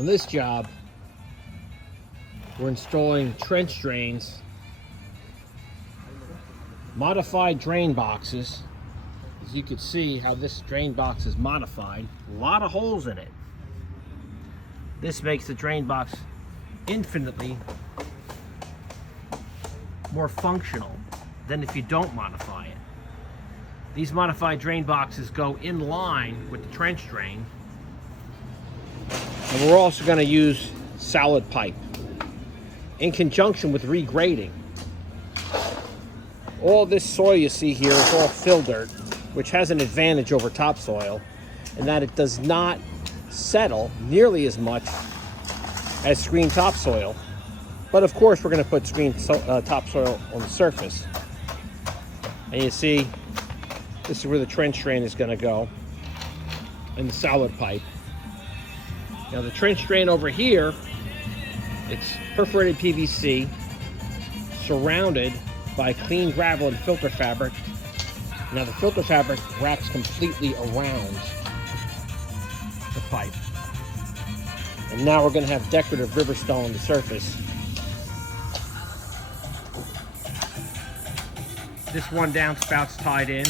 On this job, we're installing trench drains, modified drain boxes. As you can see how this drain box is modified, a lot of holes in it. This makes the drain box infinitely more functional than if you don't modify it. These modified drain boxes go in line with the trench drain. And we're also going to use solid pipe in conjunction with regrading. All this soil you see here is all fill dirt, which has an advantage over topsoil in that it does not settle nearly as much as screen topsoil. But of course we're going to put screen topsoil on the surface. And you see, this is where the trench drain is going to go, and the solid pipe. Now the trench drain over here, it's perforated PVC surrounded by clean gravel and filter fabric. Now the filter fabric wraps completely around the pipe. And now we're going to have decorative river stone on the surface. This one downspout's tied in.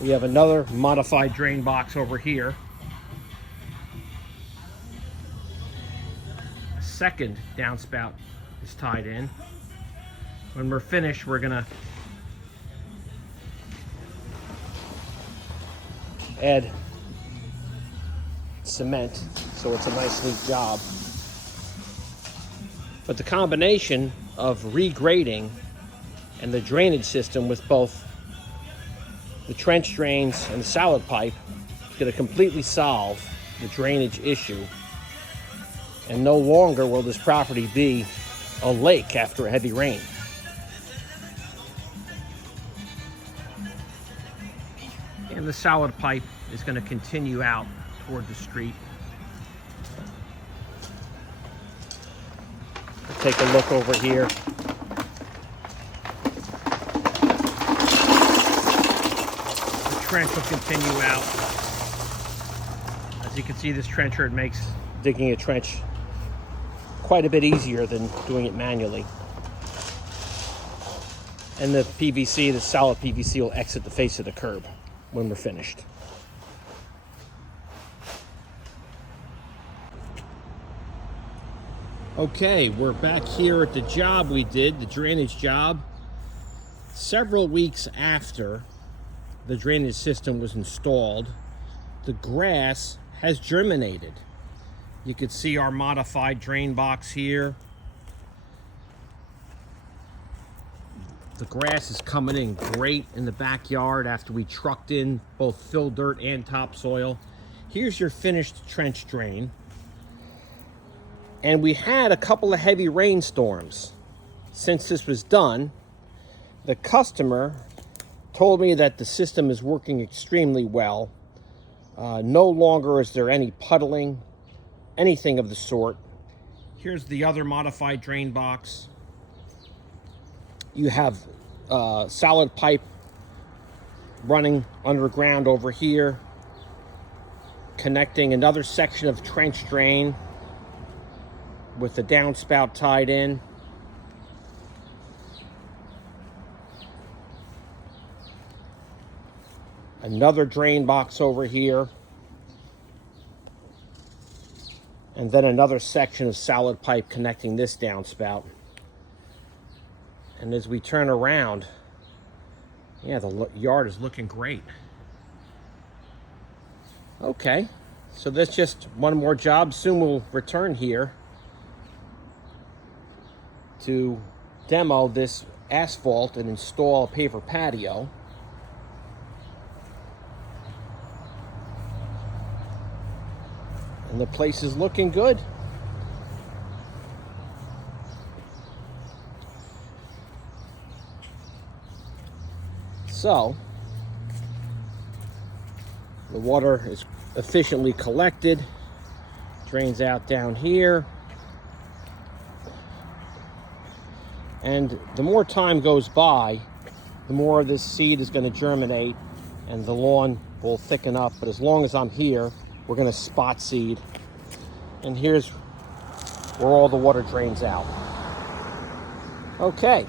We have another modified drain box over here. A second downspout is tied in. When we're finished, we're gonna add cement, so it's a nice neat job. But the combination of regrading and the drainage system with both the trench drains and the solid pipe is going to completely solve the drainage issue. And no longer will this property be a lake after a heavy rain. And the solid pipe is going to continue out toward the street. Take a look over here. The trench will continue out. As you can see, this trencher, it makes digging a trench quite a bit easier than doing it manually. And the PVC, the solid PVC, will exit the face of the curb when we're finished. Okay, we're back here at the job we did, the drainage job. Several weeks after the drainage system was installed, the grass has germinated. You can see our modified drain box here. The grass is coming in great in the backyard after we trucked in both fill dirt and topsoil. Here's your finished trench drain. And we had a couple of heavy rainstorms since this was done. The customer told me that the system is working extremely well. No longer is there any puddling, anything of the sort. Here's the other modified drain box. You have solid pipe running underground over here, connecting another section of trench drain with the downspout tied in. Another drain box over here. And then another section of solid pipe connecting this downspout. And as we turn around, yeah, the yard is looking great. Okay, so that's just one more job. Soon we'll return here to demo this asphalt and install a paver patio. And the place is looking good. So, the water is efficiently collected, drains out down here. And the more time goes by, the more of this seed is going to germinate and the lawn will thicken up. But as long as I'm here, we're going to spot seed. And here's where all the water drains out. Okay.